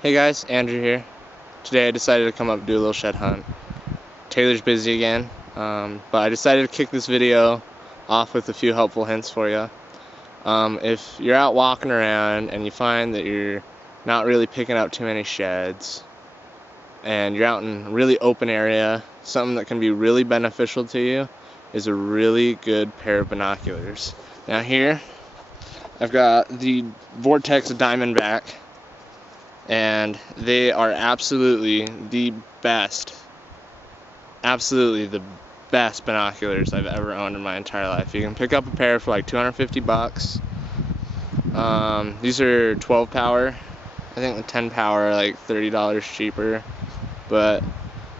Hey guys, Andrew here. Today I decided to come up and do a little shed hunt. Taylor's busy again, but I decided to kick this video off with a few helpful hints for you. If you're out walking around and you find that you're not really picking up too many sheds, and you're out in a really open area, something that can be really beneficial to you is a really good pair of binoculars. Now here, I've got the Vortex Diamondback, and they are absolutely the best binoculars I've ever owned in my entire life. You can pick up a pair for like 250 bucks. These are 12 power. I think the 10 power are like $30 cheaper. But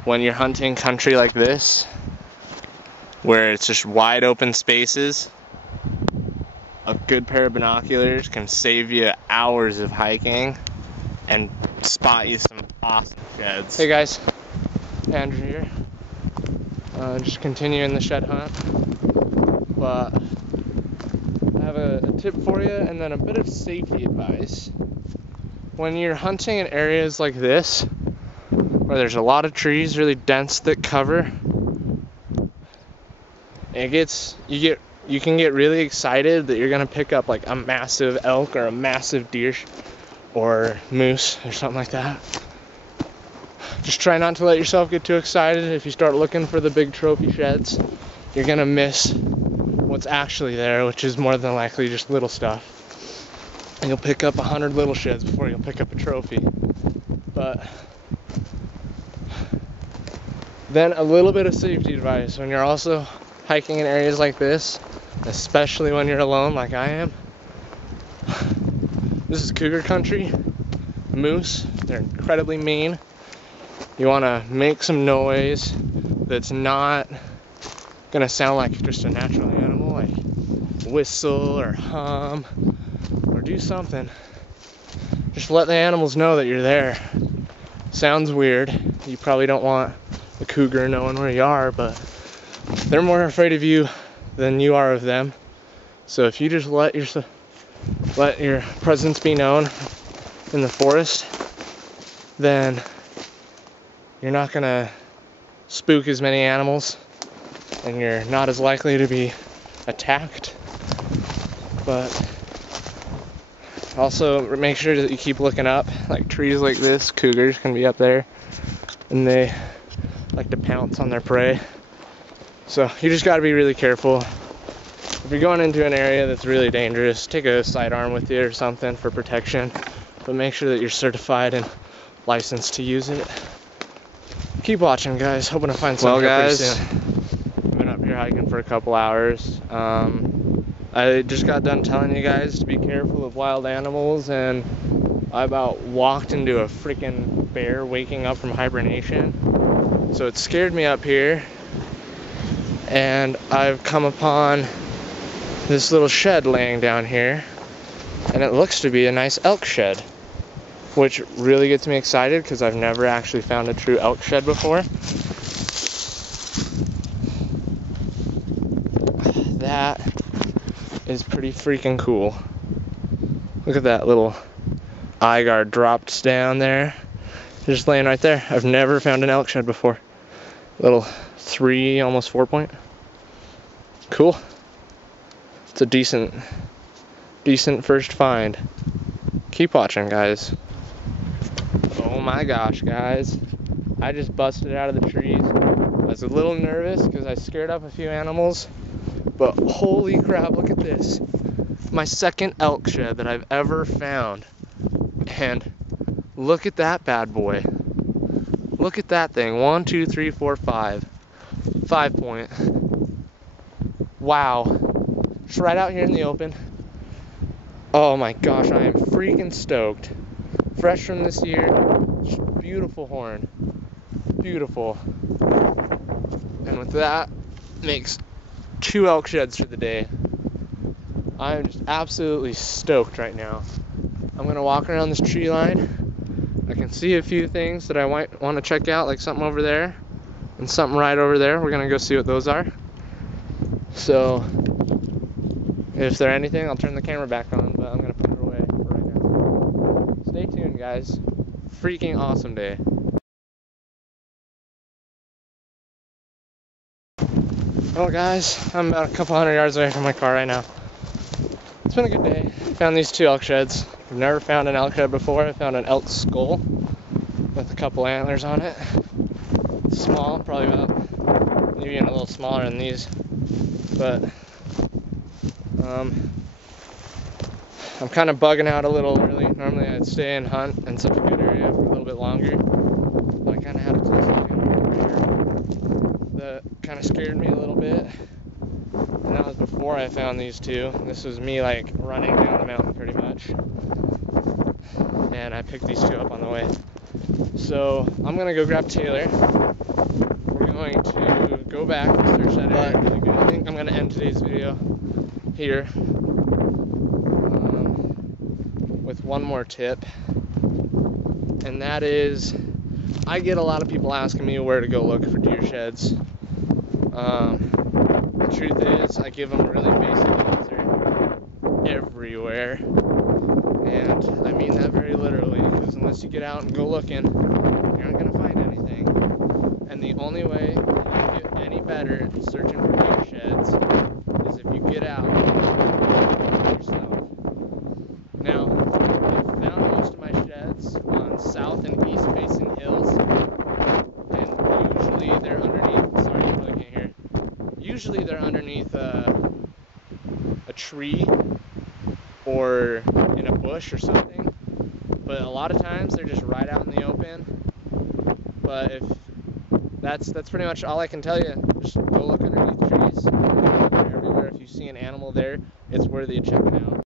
when you're hunting country like this, where it's just wide open spaces, a good pair of binoculars can save you hours of hiking and spot you some awesome sheds. Hey guys, Andrew here. Just continuing the shed hunt, but I have a tip for you and then a bit of safety advice. When you're hunting in areas like this, where there's a lot of trees, really dense, thick cover, you can get really excited that you're gonna pick up like a massive elk or a massive deer or moose or something like that. Just try not to let yourself get too excited. If you start looking for the big trophy sheds, you're gonna miss what's actually there, which is more than likely just little stuff. And you'll pick up 100 little sheds before you'll pick up a trophy. But then a little bit of safety advice when you're also hiking in areas like this, especially when you're alone like I am. This is cougar country. Moose, they're incredibly mean. You want to make some noise that's not going to sound like just a natural animal, like whistle or hum or do something. Just let the animals know that you're there. Sounds weird. You probably don't want a cougar knowing where you are, but they're more afraid of you than you are of them. So if you just let your presence be known in the forest, then you're not gonna spook as many animals and you're not as likely to be attacked. But also make sure that you keep looking up. Like trees like this, cougars can be up there and they like to pounce on their prey. So you just gotta be really careful. If you're going into an area that's really dangerous, take a sidearm with you or something for protection, but make sure that you're certified and licensed to use it. Keep watching, guys. Hoping to find something pretty soon. I've been up here hiking for a couple hours. I just got done telling you guys to be careful of wild animals, and I about walked into a freaking bear waking up from hibernation. So it scared me up here, and I've come upon this little shed laying down here, and it looks to be a nice elk shed, which really gets me excited because I've never actually found a true elk shed before. That is pretty freaking cool. Look at that little eye guard dropped down there. Just laying right there. I've never found an elk shed before. Little 3, almost 4 point. Cool. It's a decent first find. Keep watching, guys. Oh my gosh, guys. I just busted out of the trees. I was a little nervous because I scared up a few animals, but holy crap, look at this. My second elk shed that I've ever found. And look at that bad boy. Look at that thing. 1, 2, 3, 4, 5. 5 point. Wow. Just right out here in the open. Oh my gosh, I am freaking stoked. Fresh from this year. Just beautiful horn. Beautiful. And with that, makes 2 elk sheds for the day. I am just absolutely stoked right now. I'm gonna walk around this tree line. I can see a few things that I might want to check out, like something over there and something right over there. We're gonna go see what those are. So if they're anything, I'll turn the camera back on, but I'm gonna put it away for right now. Stay tuned, guys. freaking awesome day. Well guys, I'm about a couple hundred yards away from my car right now. It's been a good day. Found these 2 elk sheds. I've never found an elk shed before. I found an elk skull with a couple antlers on it. It's small, probably about maybe even a little smaller than these. But I'm kind of bugging out a little early. Normally I'd stay and hunt in such a good area for a little bit longer. But I kind of had a close look over here that kind of scared me a little bit. And that was before I found these 2. This was me like running down the mountain pretty much. And I picked these 2 up on the way. So I'm gonna go grab Taylor. We're going to go back and search that area really good. I think I'm gonna end today's video here with one more tip. And that is, I get a lot of people asking me where to go look for deer sheds. The truth is, I give them a really basic answer: everywhere. And I mean that very literally, because unless you get out and go looking, you're not going to find anything. And the only way that you get any better at searching for deer sheds is if you get out and yourself. Now, I've found most of my sheds on south and east facing hills, and usually they're underneath, sorry you really can't hear, usually they're underneath a tree or in a bush or something, but a lot of times they're just right out in the open. But if that's pretty much all I can tell you. Just go look underneath trees. They're everywhere. If you see an animal there, it's worthy of checking out.